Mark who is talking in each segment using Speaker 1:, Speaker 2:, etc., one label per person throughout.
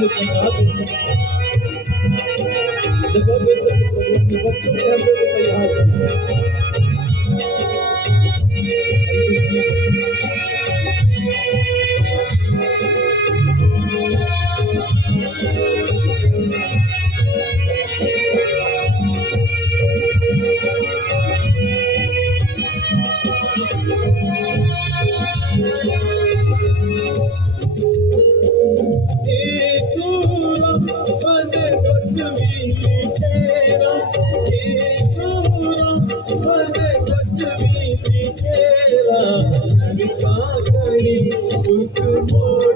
Speaker 1: हृदय के लिए तैयार जगह दे सके प्रभु के तैयार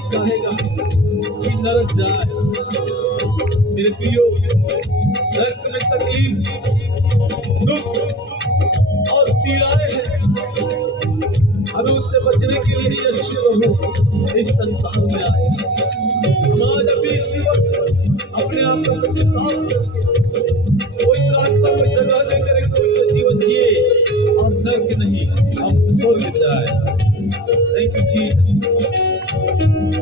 Speaker 1: मनुष्य चाहेगा कि नरक जाए। मेरे प्रियो नरक में तकलीफ़, दुख और पीड़ाएँ हैं। हमें उससे बचने के लिए यीशु प्रभु इस संसार में आए। हम आज अभी वक्त अपने आप को कोई प्रार्थना को जगह दे करे, कोई जीवन जिए और नर्क नहीं, हम स्वर्ग जाए। थैंक यू जी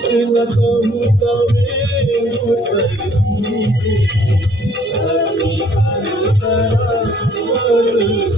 Speaker 1: thank you.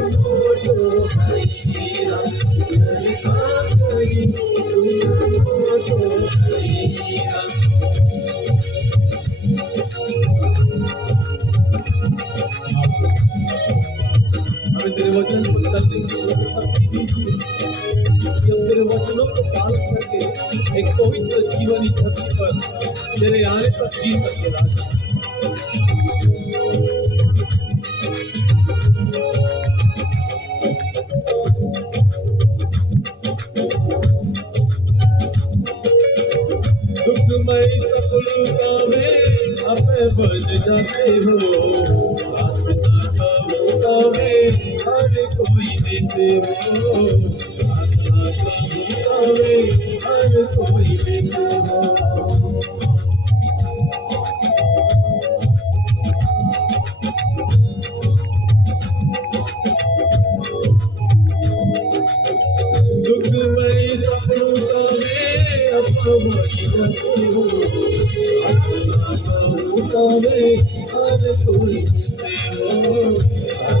Speaker 1: उपलब्ध काल करके एक पवित्र जीवन धरती पर तेरे आने तक जी सके राजा दुखमय सफलता में आप बज जाते हो सफलता में हर कोई देते हो বলে আর কইবে না Thank you.